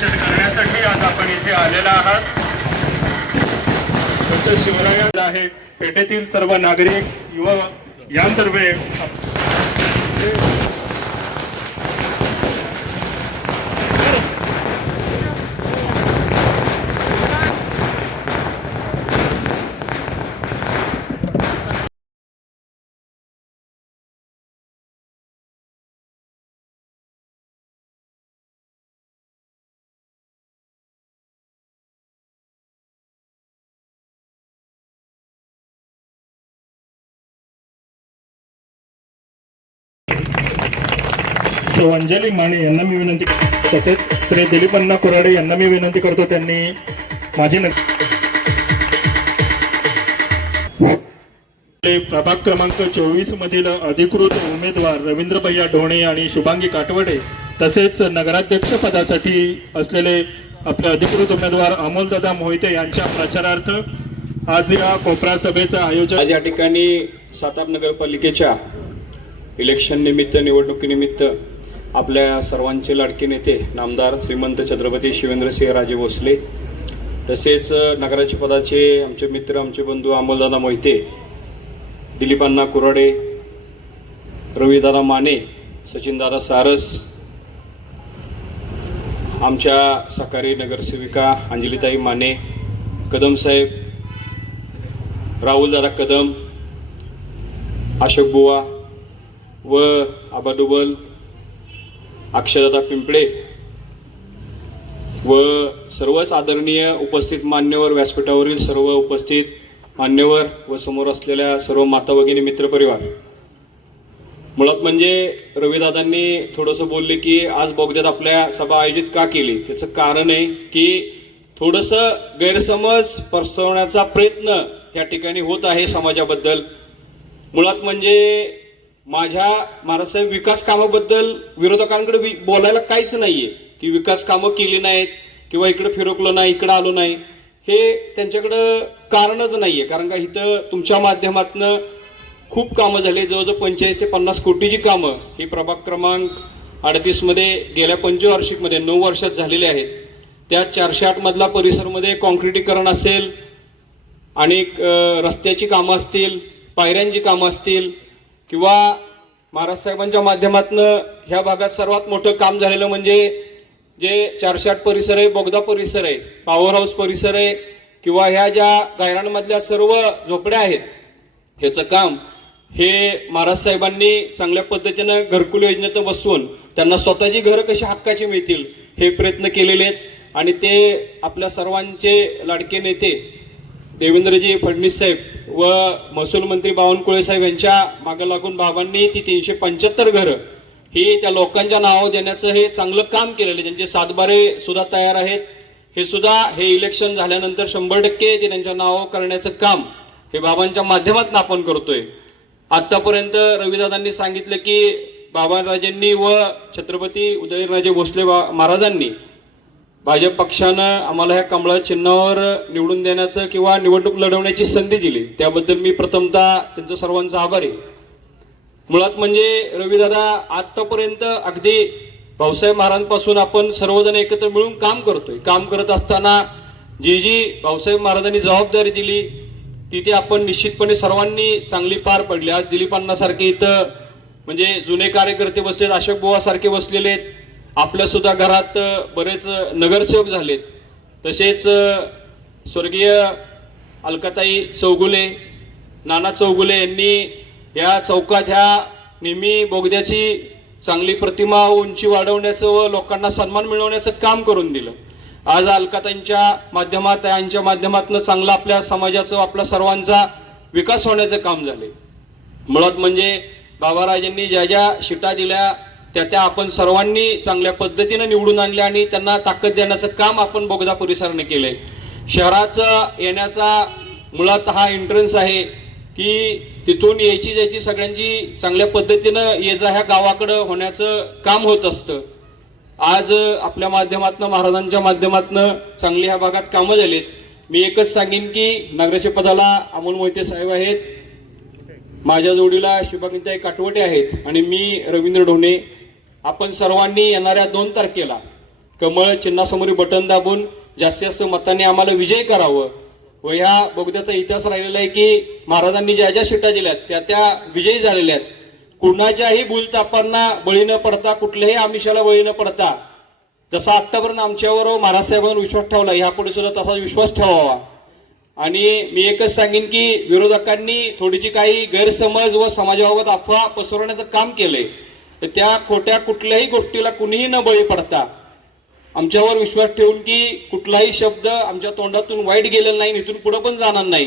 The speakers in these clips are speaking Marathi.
दर्शन करण्यासाठी आज आपण इथे आलेला आहात. तसंच शिवरायांत आहे. पेठेतील सर्व नागरिक युवा यांतर्फे सौ अंजली माने यांना मी विनंती तसेच श्री दिलीप अण्णा कुराडे यांना मी विनंती करतो. त्यांनी माझी प्रभाग क्रमांक चोवीस मधील अधिकृत उमेदवार रवींद्र भैया ढोणे आणि शुभांगी काटवडे तसेच नगराध्यक्ष पदासाठी असलेले आपले अधिकृत उमेदवार अमोलदादा मोहिते यांच्या प्रचारार्थ आज या कोपरा सभेचं आयोजन आज या ठिकाणी सातार नगरपालिकेच्या इलेक्शन निमित्त निवडणुकीनिमित्त आपल्या सर्वांचे लाडके नेते नामदार श्रीमंत छत्रपती शिवेंद्रसिंह राजे भोसले तसेच नगराचे पदाचे आमचे मित्र आमचे बंधू अमोलदादा मोहिते दिलीपांना कुराडे रवीदादा माने सचिनदादा सारस आमच्या सकारी नगरसेविका अंजलीताई माने कदमसाहेब राहुलदादा कदम अशोक बुवा व आबादुबल अक्षरदा पिंपळे व सर्वच आदरणीय उपस्थित मान्यवर व्यासपीठावरील सर्व उपस्थित मान्यवर व समोर असलेल्या सर्व माता भगिनी मित्रपरिवार मुळात म्हणजे रविदादांनी थोडंसं बोलले की आज बोगद्यात आपल्या सभा आयोजित का केली? त्याचं कारण आहे की थोडंसं गैरसमज पसरवण्याचा प्रयत्न या ठिकाणी होत आहे समाजाबद्दल. मुळात म्हणजे माझ्या महाराजसाहेब विकास कामाबद्दल विरोधकांकडे वि- बोलायला काहीच नाहीये. की विकास कामं केली नाहीत किंवा इकडे फिरकलो नाही इकडे आलो नाही. हे त्यांच्याकडं कारणच नाहीये. कारण का इथं तुमच्या माध्यमातनं खूप कामं झाली. जवळजवळ पंचेचाळीस ते पन्नास कोटीची कामं ही प्रभाग क्रमांक अडतीसमध्ये गेल्या पंचवार्षिकमध्ये नऊ वर्षात झालेली आहेत. त्या चारशे आठ मधला परिसरमध्ये कॉन्क्रिटीकरण असेल आणि रस्त्याची कामं असतील पायऱ्यांची कामं असतील किंवा महाराज साहेबांच्या माध्यमातून ह्या भागात सर्वात मोठं काम झालेलं म्हणजे जे चारशे आठ परिसर आहे बोगदा परिसर आहे पॉवर हाऊस परिसर आहे किंवा ह्या ज्या गायरांमधल्या सर्व झोपड्या आहेत ह्याचं काम हे महाराज साहेबांनी चांगल्या पद्धतीनं घरकुल योजनेत बसवून त्यांना स्वतःची घरं कशी हक्काची मिळतील हे प्रयत्न केलेले आहेत. आणि ते आपल्या सर्वांचे लाडके नेते देवेंद्रजी फडणवीस साहेब व महसूल मंत्री बावनकुळे साहेब यांच्या मागे लागून बाबांनी ती तीनशे पंच्याहत्तर घरं ही त्या लोकांच्या नावावर देण्याचं हे चांगलं काम केलेलं आहे. ज्यांचे सातबारे सुद्धा तयार आहेत. हे सुद्धा हे इलेक्शन झाल्यानंतर शंभर टक्के ते त्यांच्या नावावर करण्याचं काम हे बाबांच्या माध्यमातून आपण करतोय. आतापर्यंत रविदादांनी सांगितलं की बाबाराजेंनी व छत्रपती उदयनराजे भोसले बा- महाराजांनी भाजप पक्षानं आम्हाला ह्या कमळा चिन्हावर निवडून देण्याचं किंवा निवडणूक लढवण्याची संधी दिली. त्याबद्दल मी प्रथमतः त्यांचं सर्वांचा आभारी आहे. मुळात म्हणजे रवीदादा आतापर्यंत अगदी भाऊसाहेब महाराजांपासून आपण सर्वजण एकत्र मिळून काम करतोय. काम करत असताना जी जी भाऊसाहेब महाराजांनी जबाबदारी दिली ती आपण निश्चितपणे सर्वांनी चांगली पार पडली. आज दिलीपांना सारखे इथं म्हणजे जुने कार्यकर्ते बसलेत अशोक बुवा सारखे बसलेले आहेत. आपल्या सुद्धा घरात बरेच नगरसेवक झालेत. तसेच स्वर्गीय अलकाताई चौगुले नाना चौगुले यांनी या चौकात ह्या नेहमी बोगद्याची चांगली प्रतिमा उंची वाढवण्याचं व लोकांना सन्मान मिळवण्याचं काम करून दिलं. आज अलकाताईंच्या माध्यमात यांच्या माध्यमातून चांगला आपल्या समाजाचं आपल्या सर्वांचा विकास होण्याचं काम झाले मुळात म्हणजे बाबाराजांनी ज्या ज्या शिटा दिल्या त्या त्या आपण सर्वांनी चांगल्या पद्धतीनं निवडून आणल्या आणि त्यांना ताकद देण्याचं काम आपण बोगदा परिसराने केलंय. शहराचा येण्याचा मुळात हा एंट्रन्स आहे की तिथून यायची जायची सगळ्यांची चांगल्या पद्धतीनं ये जा ह्या गावाकडं होण्याचं काम होत असतं. आज आपल्या माध्यमातनं महाराजांच्या माध्यमातनं चांगली ह्या भागात कामं झालीत. मी एकच सांगेन की नगराच्या पदाला अमोल मोहिते साहेब आहेत. माझ्या जोडीला शुभांगिताई काटवटे आहेत आणि मी रवींद्र ढोणे आपण सर्वांनी येणाऱ्या दोन तारखेला कमळ चिन्हासमोर बटन दाबून जास्तीत जास्त मतांनी आम्हाला विजय करावं व ह्या बोगद्याचा इतिहास राहिलेला आहे की महाराजांनी ज्या ज्या शिटा दिल्यात त्या त्या विजयी झालेल्या आहेत. कुणाच्याही भूलतापांना बळी न पडता कुठल्याही आमिषाला बळी न पडता जसा आत्तापर्यंत आमच्यावर व महाराज साहेबांवर विश्वास ठेवला ह्यापुढे सुद्धा तसा विश्वास ठेवावा. आणि मी एकच सांगेन की विरोधकांनी थोडीशी काही गैरसमज व समाजाबाबत अफवा पसरवण्याचं काम केलंय. तर त्या खोट्या कुठल्याही गोष्टीला कुणीही न बळी पडता आमच्यावर विश्वास ठेवून की कुठलाही शब्द आमच्या तोंडातून वाईट गेलेला नाही इथून पुढं पण जाणार नाही.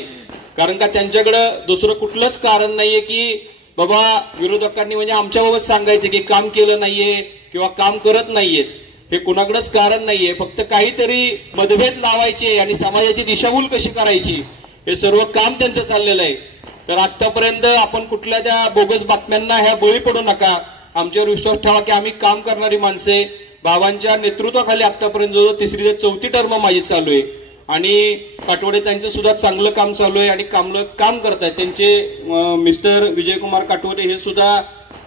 कारण का त्यांच्याकडं दुसरं कुठलंच कारण नाहीये की बाबा विरोधकांनी म्हणजे आमच्याबाबत सांगायचं की काम केलं नाहीये किंवा काम करत नाहीयेत हे कुणाकडंच कारण नाहीये. फक्त काहीतरी मतभेद लावायचे आणि समाजाची दिशाभूल कशी करायची हे सर्व काम त्यांचं चाललेलं आहे. तर आतापर्यंत आपण कुठल्या त्या बोगस बातम्यांना ह्या बळी पडू नका. आमच्यावर विश्वास ठेवा की आम्ही काम करणारी माणसे बाबांच्या नेतृत्वाखाली आतापर्यंत जो तिसरी ते चौथी टर्म माझी चालू आहे. आणि काटवडे त्यांचं सुद्धा चांगलं काम चालू आहे आणि कामलं काम करत आहेत त्यांचे मिस्टर विजयकुमार काटवडे हे सुद्धा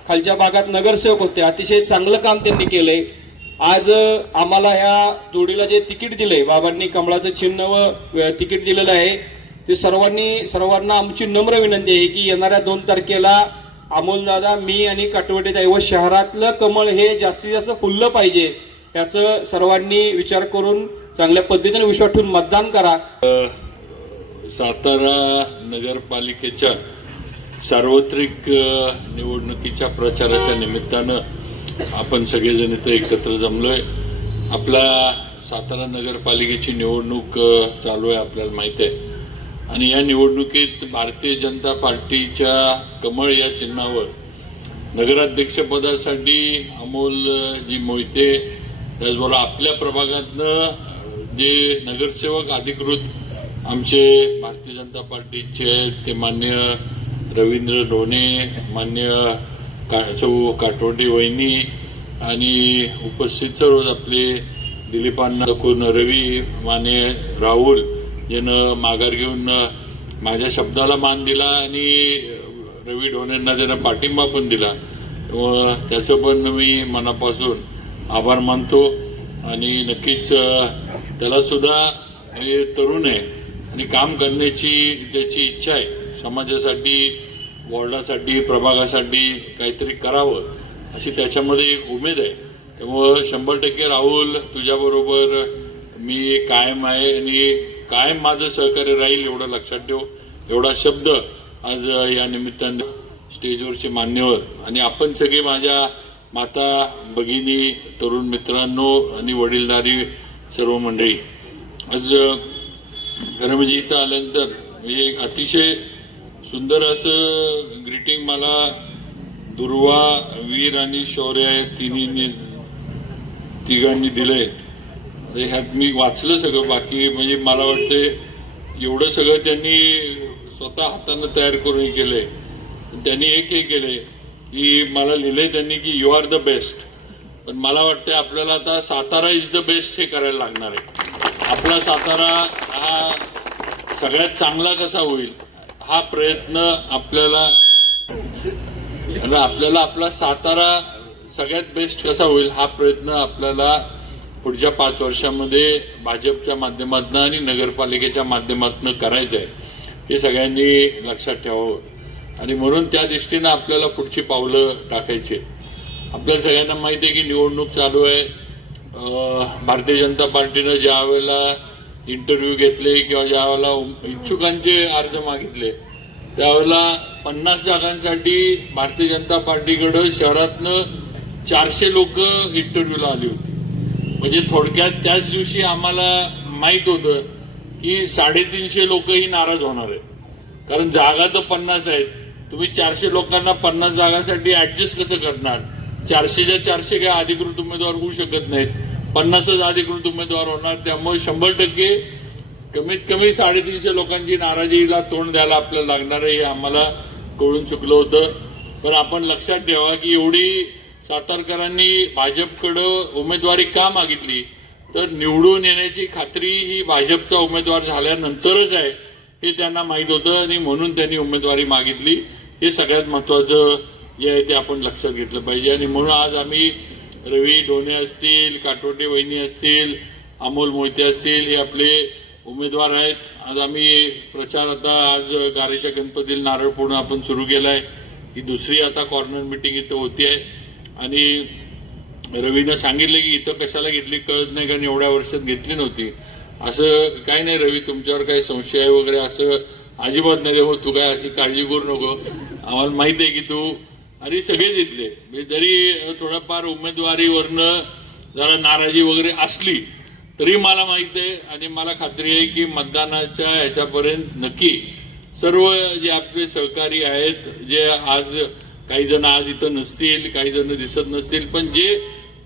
खालच्या भागात नगरसेवक होते. अतिशय चांगलं काम त्यांनी केलंय. आज आम्हाला ह्या जोडीला जे तिकीट दिलंय बाबांनी कमळाचं चिन्ह व तिकीट दिलेलं आहे ते सर्वांनी सर्वांना आमची नम्र विनंती आहे की येणाऱ्या दोन तारखेला अमोलदादा मी आणि काटवडे व शहरातलं कमळ हे जास्तीत जास्त फुललं पाहिजे याचं सर्वांनी विचार करून चांगल्या पद्धतीने विश्वास ठेवून मतदान करा. सातारा नगरपालिकेच्या सार्वत्रिक निवडणुकीच्या प्रचाराच्या निमित्तानं आपण सगळेजण इथं एकत्र जमलोय. आपला सातारा नगरपालिकेची निवडणूक चालू आहे आपल्याला माहिती आहे. आणि या निवडणुकीत भारतीय जनता पार्टीच्या कमळ या चिन्हावर नगराध्यक्षपदासाठी अमोल जी मोहिते त्याचबरोबर आपल्या प्रभागातनं जे नगरसेवक अधिकृत आमचे भारतीय जनता पार्टीचे आहेत ते मान्य रवींद्र ढोणे मान्य का सौ काटोटी वहिनी आणि उपस्थित सर्व आपले दिलीपांना रवी माने राहुल यानं माघार घेऊन माझ्या शब्दाला मान दिला आणि रवी ढोणेंना त्यानं पाठिंबा पण दिला. व त्याचं पण मी मनापासून आभार मानतो आणि नक्कीच त्यालासुद्धा त्याला सुद्धा हे तरुण आहे आणि काम करण्याची त्याची इच्छा आहे समाजासाठी वॉर्डासाठी प्रभागासाठी काहीतरी करावं अशी त्याच्यामध्ये उमेद आहे. त्यामुळं शंभर टक्के राहुल तुझ्याबरोबर मी कायम आहे आणि कायम माझं सहकार्य राहील एवढं लक्षात ठेव. एवढा शब्द आज या निमित्तानं स्टेजवरचे मान्यवर आणि आपण सगळे माझ्या माता भगिनी तरुण मित्रांनो आणि वडीलधारी सर्व मंडळी. आज खरं म्हणजे इथं आल्यानंतर म्हणजे एक अतिशय सुंदर असं ग्रीटिंग मला दुर्वा वीर आणि शौर्य या तिन्ही तिघांनी दिलंय. ह्यात मी वाचलं सगळं बाकी म्हणजे मला वाटते एवढं सगळं त्यांनी स्वतः हातानं तयार करून केलं केलंय. त्यांनी एक हे केलंय की मला लिहिलंय त्यांनी की यू आर द बेस्ट पण मला वाटते आपल्याला आता सातारा इज द बेस्ट हे करायला लागणार आहे. आपला सातारा हा सगळ्यात चांगला कसा होईल हा प्रयत्न आपल्याला आणि आपल्याला आपला सातारा सगळ्यात बेस्ट कसा होईल हा प्रयत्न आपल्याला पुढच्या पाच वर्षामध्ये भाजपच्या माध्यमातून आणि नगरपालिकेच्या माध्यमातून करायचं आहे हे सगळ्यांनी लक्षात ठेवावं. आणि म्हणून त्या दृष्टीनं आपल्याला पुढची पावलं टाकायची आपल्याला सगळ्यांना माहिती आहे की निवडणूक चालू आहे. भारतीय जनता पार्टीनं ज्या वेळेला इंटरव्ह्यू घेतले किंवा ज्या वेळेला उम- इच्छुकांचे अर्ज मागितले त्यावेळेला पन्नास जागांसाठी भारतीय जनता पार्टीकडं शहरातनं चारशे लोक इंटरव्ह्यूला आली होती. म्हणजे थोडक्यात त्याच दिवशी आम्हाला माहीत होतं की साडेतीनशे लोकही नाराज होणार आहेत. कारण जागा तर पन्नास आहेत. तुम्ही चारशे लोकांना पन्नास जागांसाठी ऍडजस्ट कसं करणार? चारशेच्या चारशे काही अधिकृत उमेदवार होऊ शकत नाहीत. पन्नासच अधिकृत उमेदवार होणार. त्यामुळे शंभर टक्के कमीत कमी साडेतीनशे लोकांची नाराजीला तोंड द्यायला आपल्याला लागणार आहे हे आम्हाला कळून चुकलं होतं. पण आपण लक्षात ठेवा की एवढी सातारकरांनी भाजपकडं उमेदवारी का मागितली? तर निवडून येण्याची खात्री ही भाजपचा उमेदवार झाल्यानंतरच आहे हे त्यांना माहीत होतं आणि म्हणून त्यांनी उमेदवारी मागितली. हे सगळ्यात महत्वाचं जे आहे ते आपण लक्षात घेतलं पाहिजे. आणि म्हणून आज आम्ही रवी ढोणे असतील काटोटे वहिनी असतील अमोल मोहिते असतील हे आपले उमेदवार आहेत. आज आम्ही प्रचार आता आज गारेच्या गणपतीला नारळ पूर्ण आपण सुरू केला आहे ही दुसरी आता कॉर्नर मिटिंग इथं होती आहे आणि रवीनं सांगितलं की इथं कशाला घेतली कळत नाही कारण एवढ्या वर्षात घेतली नव्हती. असं काय नाही रवी तुमच्यावर काही संशय आहे वगैरे असं अजिबात नाही. हो तू काय अशी काळजी करू नको. आम्हाला माहीत आहे की तू अरे सगळेच इथले म्हणजे जरी थोडाफार उमेदवारीवरनं जरा नाराजी वगैरे असली तरी मला माहीत आहे आणि मला खात्री आहे की मतदानाच्या ह्याच्यापर्यंत नक्की सर्व जे आपले सहकारी आहेत जे आज काही जण आज इथं नसतील काही जण दिसत नसतील पण जे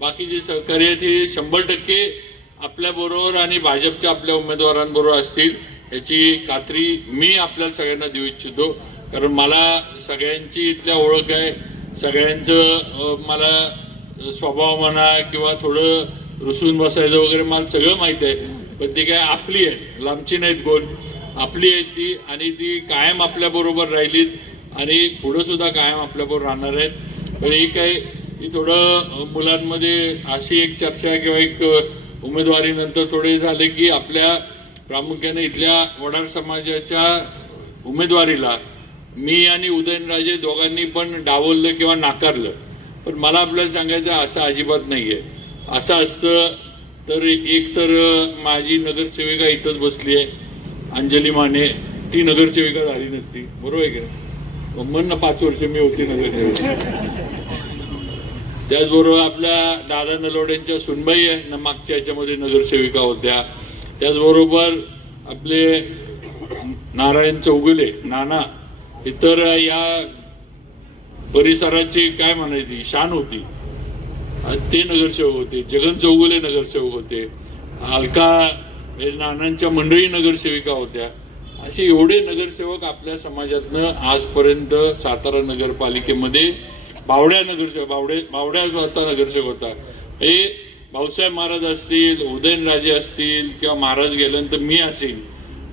बाकीचे सहकारी आहेत हे शंभर टक्के आपल्या बरोबर आणि भाजपच्या आपल्या उमेदवारांबरोबर असतील याची खात्री मी आपल्याला सगळ्यांना देऊ इच्छितो. कारण मला सगळ्यांची इथल्या ओळख आहे. सगळ्यांचं मला स्वभाव म्हणा किंवा थोडं रुसून बसायचं वगैरे मला सगळं माहीत आहे. पण ती काय आपली आहे. लांबची नाहीत कोण. आपली आहेत ती आणि ती कायम आपल्या बरोबर राहिलीत. आणि पुढं सुद्धा कायम आपल्याबरोबर राहणार आहेत. पण एक काय की थोडं मुलांमध्ये अशी एक चर्चा किंवा एक उमेदवारीनंतर थोडे झाले की आपल्या प्रामुख्याने इथल्या वडार समाजाच्या उमेदवारीला मी आणि उदयनराजे दोघांनी पण डावललं किंवा नाकारलं. पण मला आपल्याला सांगायचं असं अजिबात नाही आहे असं असतं तर एक तर माझी नगरसेविका इथंच बसली आहे अंजली माने. ती नगरसेविका झाली नसती. बरोबर आहे की म्हणणं मग म्हण ना पाच वर्ष मी होती नगरसेविका. त्याचबरोबर आपल्या दादा नलोड्यांच्या सुनबाई आहे ना मागच्या याच्यामध्ये नगरसेविका होत्या. त्याचबरोबर आपले नारायण चौगुले नाना इतर या परिसराची काय म्हणायची शान होती. ते नगरसेवक होते जगन चौगुले नगरसेवक होते. अलका हे नानांच्या मंडळी नगरसेविका होत्या. असे एवढे नगरसेवक आपल्या समाजातनं आजपर्यंत सातारा नगरपालिकेमध्ये बावड्या नगरसेवक बावडे बावड्या स्वतः नगरसेवक होता हे भाऊसाहेब महाराज असतील उदयनराजे असतील किंवा महाराज गेल्यानंतर मी असेल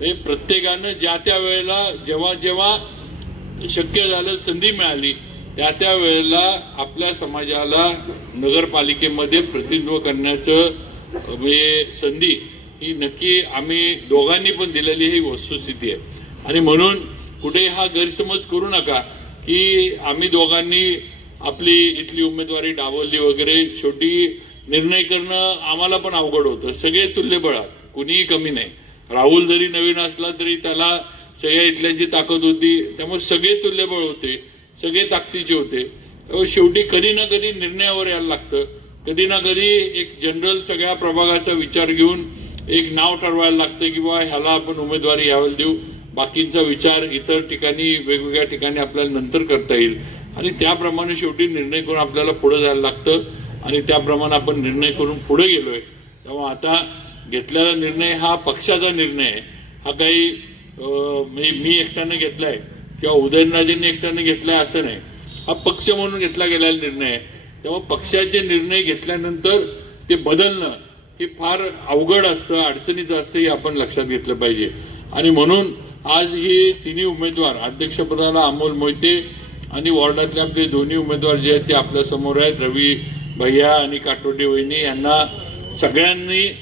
हे प्रत्येकानं ज्या त्या वेळेला जेव्हा जेव्हा शक्य झालं संधी मिळाली त्या त्या वेळेला आपल्या समाजाला नगरपालिकेमध्ये प्रतिनिधित्व करण्याचं म्हणजे संधी ही नक्की आम्ही दोघांनी पण दिलेली ही वस्तुस्थिती आहे. आणि म्हणून कुठे हा गैरसमज करू नका की आम्ही दोघांनी आपली इथली उमेदवारी डावलली वगैरे शेवटी निर्णय करणं आम्हाला पण अवघड होतं. सगळे तुल्यबळात कुणीही कमी नाही. राहुल जरी नवीन असला तरी त्याला सगळ्या इथल्यांची ताकद होती त्यामुळे सगळे तुल्यबळ होते सगळे ताकदीचे होते. शेवटी कधी ना कधी निर्णयावर यायला लागतं. कधी ना कधी एक जनरल सगळ्या प्रभागाचा विचार घेऊन एक नाव ठरवायला लागतं की बाबा ह्याला आपण उमेदवारी यावेळेला देऊ. बाकींचा विचार इतर ठिकाणी वेगवेगळ्या ठिकाणी आपल्याला नंतर करता येईल. आणि त्याप्रमाणे शेवटी निर्णय करून आपल्याला पुढे जायला लागतं. आणि त्याप्रमाणे आपण निर्णय करून पुढे गेलोय. तेव्हा आता घेतलेला निर्णय हा पक्षाचा निर्णय आहे. हा काही मी मी एकट्याने घेतलाय किंवा उदयनराजेंनी एकट्याने घेतलाय असं नाही. हा पक्ष म्हणून घेतला गेलेला निर्णय आहे. तेव्हा पक्षाचे निर्णय घेतल्यानंतर ते बदलणं हे फार अवघड असतं अडचणीचं असतं हे आपण लक्षात घेतलं पाहिजे. आणि म्हणून आज हे तिन्ही उमेदवार अध्यक्षपदाला अमोल मोहिते आणि वॉर्डातले आपले दोन्ही उमेदवार जे आहेत ते आपल्यासमोर आहेत रवी भैया आणि काटोटे वहिनी यांना सगळ्यांनी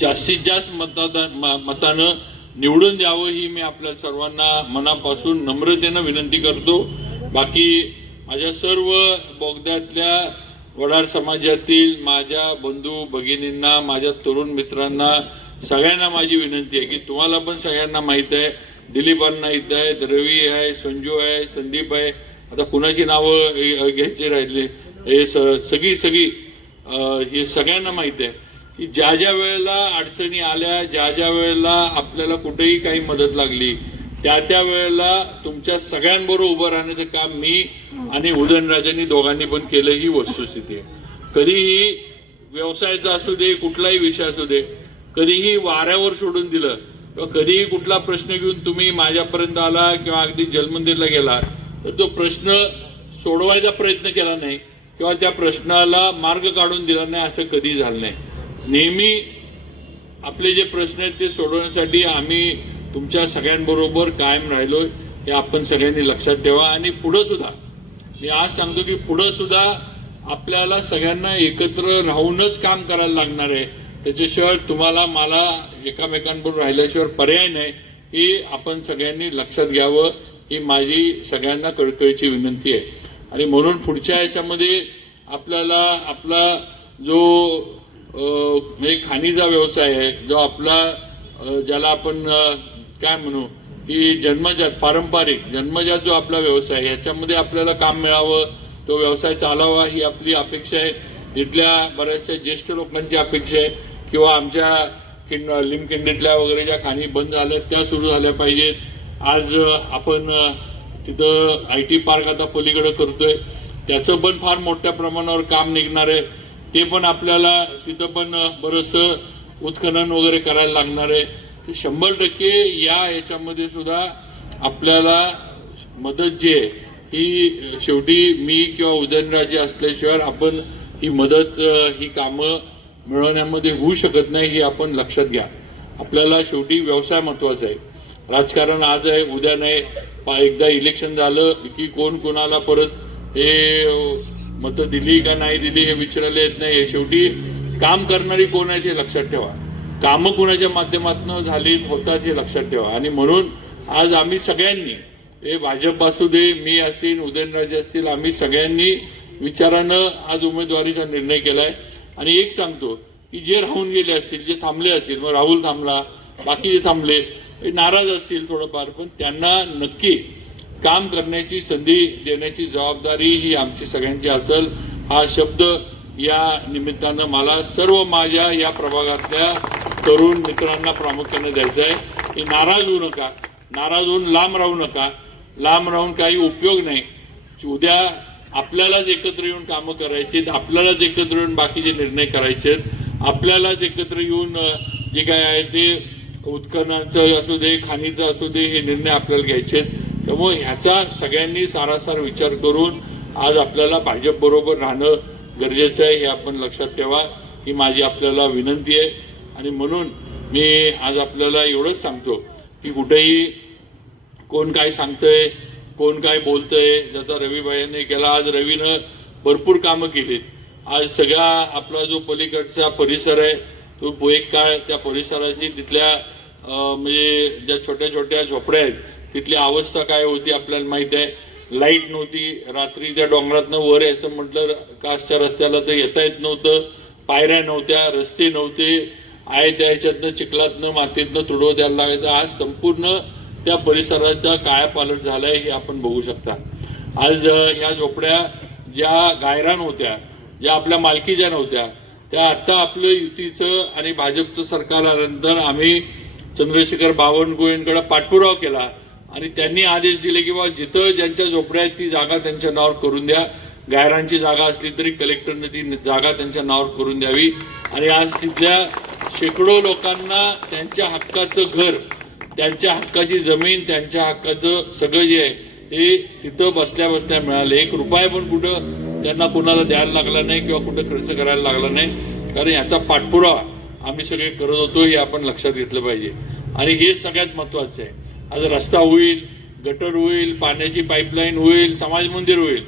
जास्तीत जास्त मतदान म- मतानं निवडून द्यावं ही मी आपल्या सर्वांना मनापासून नम्रतेनं विनंती करतो. बाकी माझ्या सर्व बोगद्यातल्या वडार समाजातील माझ्या बंधू भगिनींना माझ्या तरुण मित्रांना सगळ्यांना माझी विनंती आहे की तुम्हाला पण सगळ्यांना माहीत आहे. दिलीपांना इथं आहेत रवी आहे संजू आहे संदीप आहे. आता कुणाची नावं घ्यायची राहिले? हे स- सगळी सगळी हे सगळ्यांना माहीत आहे की ज्या ज्या वेळेला अडचणी आल्या ज्या ज्या वेळेला आपल्याला कुठेही काही मदत लागली त्या त्या वेळेला तुमच्या सगळ्यांबरोबर उभं राहण्याचं काम मी आणि उदयनराजांनी दोघांनी पण केलं ही वस्तुस्थिती आहे. कधीही व्यवसायाचा असू दे कुठलाही विषय असू दे कधीही वाऱ्यावर सोडून दिलं किंवा कधीही कुठला प्रश्न घेऊन तुम्ही माझ्यापर्यंत आला किंवा अगदी जलमंदिरला गेला तर तो प्रश्न सोडवायचा प्रयत्न केला नाही किंवा त्या प्रश्नाला मार्ग काढून दिला नाही असं कधी झालं नाही. नेहमी आपले जे प्रश्न आहेत ते सोडवण्यासाठी आम्ही तुमच्या सगळ्यांबरोबर कायम राहिलोय हे आपण सगळ्यांनी लक्षात ठेवा. आणि पुढं सुद्धा मी आज सांगतो की पुढं सुद्धा आपल्याला सगळ्यांना एकत्र राहूनच काम करायला लागणार आहे. त्याच्याशिवाय तुम्हाला मला एकामेकांबरोबर राहिल्याशिवाय पर्याय नाही. हे आपण सगळ्यांनी लक्षात घ्यावं. ही माझी सगळ्यांना कळकळीची विनंती आहे. आणि म्हणून पुढच्या याच्यामध्ये आपल्याला आपला जो म्हणजे खाणीचा व्यवसाय आहे जो आपला ज्याला आपण काय म्हणू? की जन्मजात पारंपरिक जन्मजात जो आपला व्यवसाय याच्यामध्ये आपल्याला काम मिळावं तो व्यवसाय चालावा ही आपली अपेक्षा आहे. इथल्या बऱ्याचशा ज्येष्ठ लोकांची अपेक्षा आहे. किंवा आमच्या किंड लिमखिंडीतल्या वगैरे ज्या खाणी बंद झाल्या त्या सुरू झाल्या पाहिजेत. आज आपण तिथं आय टी पार्क आता पलीकडं करतोय. त्याचं पण फार मोठ्या प्रमाणावर काम निघणार आहे. ते पण आपल्याला तिथं पण बरंचसं उत्खनन वगैरे करायला लागणार आहे. तर शंभर टक्के या याच्यामध्ये सुद्धा आपल्याला मदत जी आहे ही शेवटी मी किंवा उदयनराजे असल्याशिवाय आपण ही मदत ही कामं मिळवण्यामध्ये होऊ शकत नाही हे आपण लक्षात घ्या. आपल्याला शेवटी व्यवसाय महत्त्वाचा आहे. राजकारण आज आहे उद्या नाही. एकदा इलेक्शन झालं की कोण कोणाला परत हे मतं दिली का नाही दिली हे विचारायला येत नाही. हे शेवटी काम करणारी कोण आहे ते लक्षात ठेवा. कामं कोणाच्या माध्यमातून झाली होतात हे लक्षात ठेवा. आणि म्हणून आज आम्ही सगळ्यांनी हे भाजप असू दे मी असेल उदयनराजे असतील आम्ही सगळ्यांनी विचारानं आज उमेदवारीचा निर्णय केलाय. आणि एक सांगतो की जे राहून गेले असतील जे थांबले असतील मग राहुल थांबला बाकी जे थांबले हे नाराज असतील थोडंफार पण त्यांना नक्की काम करण्याची संधी देण्याची जबाबदारी ही आमची सगळ्यांची असेल. हा शब्द या निमित्तानं मला सर्व माझ्या या प्रभागातल्या तरुण मित्रांना प्रामुख्याने द्यायचं आहे. की नाराज होऊ नका. नाराज होऊन लांब राहू नका. लांब राहून काही उपयोग नाही. उद्या आपल्यालाच एकत्र येऊन कामं करायची आपल्यालाच एकत्र येऊन बाकीचे निर्णय करायचे आपल्यालाच एकत्र येऊन जे काय आहे ते उत्खननाचं असू दे खाणीचं असू दे हे निर्णय आपल्याला घ्यायचे त्यामुळे ह्याचा सगळ्यांनी सारासार विचार करून आज आपल्याला भाजप बरोबर राहणं गरजेचं आहे हे आपण लक्षात ठेवा. ही माझी आपल्याला विनंती आहे. आणि म्हणून मी आज आपल्याला एवढंच सांगतो की कुठेही कोण काय सांगतंय कोण काय बोलतंय ज्याचा रविबाईंनी केला आज रवीनं भरपूर कामं केलीत. आज सगळा आपला जो पलीकडचा परिसर आहे तो एक काळ त्या परिसराची तिथल्या म्हणजे ज्या छोट्या छोट्या झोपड्या आहेत तिथली अवस्था काय होती आपल्याला माहीत आहे. लाइट नव्हती रात्री त्या डोंगरातनं वर यायचं म्हटलं कासच्या रस्त्याला तर येता येत नव्हतं. पायऱ्या नव्हत्या रस्ते नव्हते. आहे त्या ह्याच्यातनं चिखलातनं मातीतनं तुडव द्यायला लागायचं. आज संपूर्ण त्या परिसराचा कायापालट झालाय हे आपण बघू शकता. आज ह्या झोपड्या ज्या गायरान होत्या ज्या आपल्या मालकीच्या नव्हत्या त्या आता आपलं युतीचं आणि भाजपचं सरकार आल्यानंतर आम्ही चंद्रशेखर बावनकुळेंकडे पाठपुरावा केला आणि त्यांनी आदेश दिले की बाबा जिथं ज्यांच्या झोपड्या आहेत ती जागा त्यांच्या नावावर करून द्या. गायरांची जागा असली तरी कलेक्टरने ती जागा त्यांच्या नावावर करून द्यावी. आणि आज तिथल्या शेकडो लोकांना त्यांच्या हक्काचं घर त्यांच्या हक्काची जमीन त्यांच्या हक्काचं सगळं जे आहे ते तिथं बसल्या बसल्या मिळाले. एक रुपया पण कुठं त्यांना कुणाला द्यायला लागला नाही किंवा कुठं खर्च करायला लागला नाही. कारण याचा पाठपुरावा आम्ही सगळे करत होतो हे आपण लक्षात घेतलं पाहिजे. आणि हे सगळ्यात महत्त्वाचं आहे. आज रस्ता होईल गटर होईल पाण्याची पाईपलाईन होईल समाज मंदिर होईल.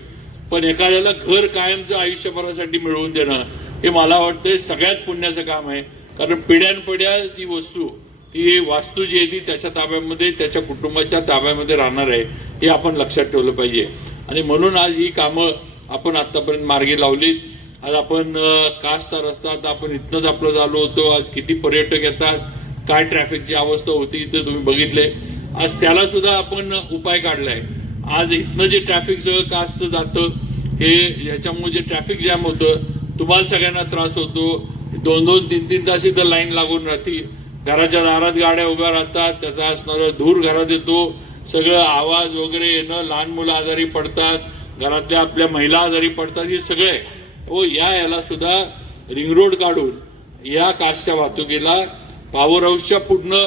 पण एखाद्याला घर कायमचं आयुष्यभरासाठी मिळवून देणं हे मला वाटतं सगळ्यात पुण्याचं काम आहे. कारण पिढ्यानपिढ्या ती वस्तू ती वास्तू जी आहे ती त्याच्या ताब्यामध्ये त्याच्या कुटुंबाच्या ताब्यामध्ये राहणार आहे हे आपण लक्षात ठेवलं पाहिजे. आणि म्हणून आज ही कामं आपण आतापर्यंत मार्गी लावलीत. आज आपण कासचा रस्ता आता आपण इथनंच आपलं झालो होतो. आज किती पर्यटक येतात काय ट्रॅफिकची अवस्था होती इथं तुम्ही बघितले आज त्याला सुद्धा आपण उपाय काढलाय. आज इथनं जे ट्रॅफिक सगळं कासचं जातं हे याच्यामुळे जे ट्रॅफिक जॅम होतं तुम्हाला सगळ्यांना त्रास होतो. दोन दोन तीन तीन तास इथं लाईन लागून राहते घराच्या दारात गाड्या उभ्या राहतात त्याचा असणारा धूर घरात येतो. सगळं आवाज वगैरे येणं लहान मुलं आजारी पडतात घरातल्या आपल्या महिला आजारी पडतात हे सगळे. व या याला सुद्धा रिंग रोड काढून या कासच्या वाहतुकीला पॉवर हाऊसच्या पुढनं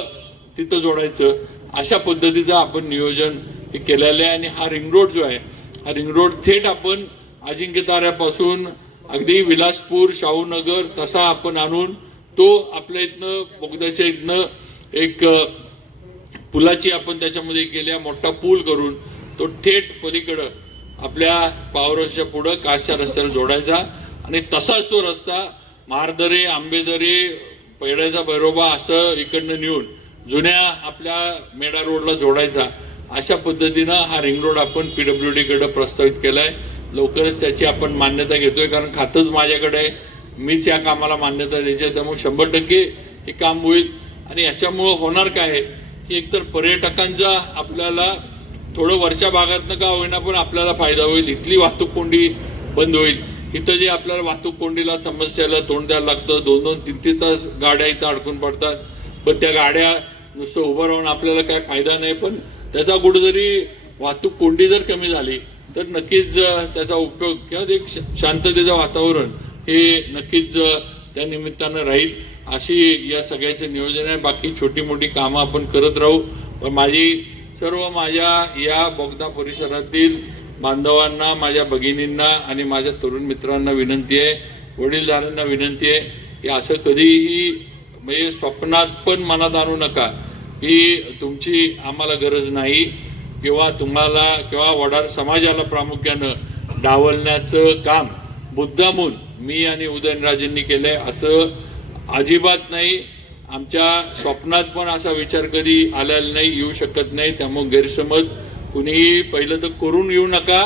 तिथं जोडायचं. अशा पद्धतीचं आपण नियोजन हे केलेलं आहे आणि हा रिंग रोड जो आहे हा रिंग रोड थेट आपण अजिंक्य ताऱ्यापासून अगदी विलासपूर शाहूनगर तसा आपण आणून तो आपल्या इथनं बोगद्याच्या इथनं एक पुलाची आपण त्याच्यामध्ये केल्या मोठा पूल करून तो थेट पलीकडं आपल्या पावरच्या पुढं कासच्या रस्त्याला जोडायचा आणि तसाच तो रस्ता मारदरे आंबेदरे पैड्याचा भैरोबा असं इकडनं नेऊन जुन्या आपल्या मेडा रोडला जोडायचा. अशा पद्धतीनं हा रिंग रोड आपण पीडब्ल्यू डी प्रस्तावित प्रस्तावित आहे लवकरच त्याची आपण मान्यता घेतोय कारण खातंच माझ्याकडे आहे. मीच या कामाला मान्यता द्यायची आहे त्यामुळे शंभर टक्के हे काम होईल. आणि याच्यामुळं होणार काय आहे की एकतर पर्यटकांचा आपल्याला थोडं वरच्या भागातनं का होईना पण आपल्याला फायदा होईल. इथली वाहतूक कोंडी बंद होईल. इथं जे आपल्याला वाहतूक कोंडीला समस्याला तोंड द्यायला लागतं दोन दोन तीन तीन तास गाड्या इथं अडकून पडतात. पण त्या गाड्या नुसतं उभं राहून आपल्याला काय फायदा नाही पण त्याचा कुठेतरी वाहतूक कोंडी जर कमी झाली तर नक्कीच त्याचा उपयोग किंवा एक श- शांततेचं वातावरण हे नक्कीच त्या निमित्तानं राहील. अशी या सगळ्याचे नियोजन आहे. बाकी छोटी मोठी कामं आपण करत राहू. पण माझी सर्व माझ्या या बोगदा परिसरातील बांधवांना माझ्या भगिनींना आणि माझ्या तरुण मित्रांना विनंती आहे. वडीलधारांना विनंती आहे की असं कधीही म्हणजे स्वप्नात पण मनात आणू नका की तुमची आम्हाला गरज नाही. किंवा तुम्हाला किंवा वडार समाजाला प्रामुख्यानं डावलण्याचं काम मुद्दामून मी आणि उदयनराजेंनी केलं आहे असं अजिबात नाही. आमच्या स्वप्नात पण असा विचार कधी आलेला नाही येऊ शकत नाही. त्यामुळे गैरसमज कुणीही पहिलं तर करून येऊ नका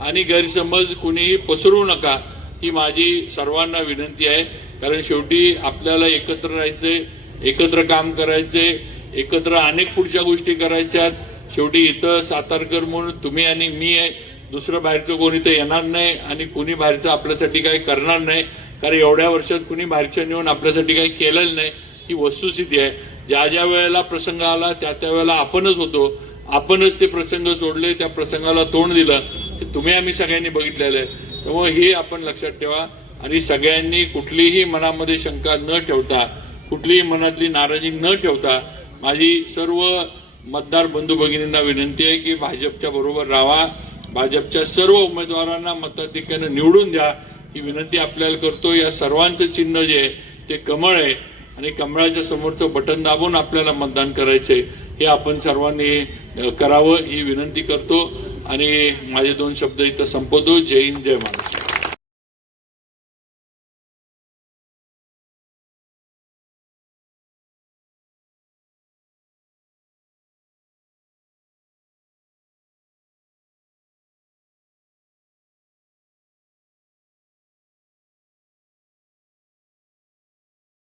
आणि गैरसमज कुणीही पसरवू नका ही माझी सर्वांना विनंती आहे. कारण शेवटी आपल्याला एकत्र राहायचे एकत्र काम करायचे एकत्र अनेक पुढच्या गोष्टी करायच्यात. शेवटी इथं सातारकर म्हणून तुम्ही आणि मी आहे. दुसरं बाहेरचं कोणी तर येणार नाही आणि कुणी बाहेरचं आपल्यासाठी काही करणार नाही. कारण एवढ्या वर्षात कुणी बाहेरचं नेऊन आपल्यासाठी काही केलेलं नाही. ही वस्तुस्थिती आहे. ज्या ज्या वेळेला प्रसंग आला त्या त्या वेळेला आपणच होतो. आपणच ते प्रसंग सोडले त्या प्रसंगाला तोंड दिलं. हे तुम्ही आम्ही सगळ्यांनी बघितलेलं आहे. त्यामुळे हे आपण लक्षात ठेवा. आणि सगळ्यांनी कुठलीही मनामध्ये शंका न ठेवता कुठलीही मनातली नाराजी न ठेवता माझी सर्व मतदार बंधू भगिनींना विनंती आहे की भाजपच्या बरोबर राहा. भाजपच्या सर्व उमेदवारांना मताधिक्यानं निवडून द्या. ही विनंती आपल्याला करतो. या सर्वांचं चिन्ह जे आहे ते कमळ आहे. आणि कमळाच्या समोरचं बटन दाबून आपल्याला मतदान करायचं आहे. हे आपण सर्वांनी करावं. ही विनंती करतो. आणि माझे दोन शब्द इथं संपवतो. जय हिंद जय महाराष्ट्र.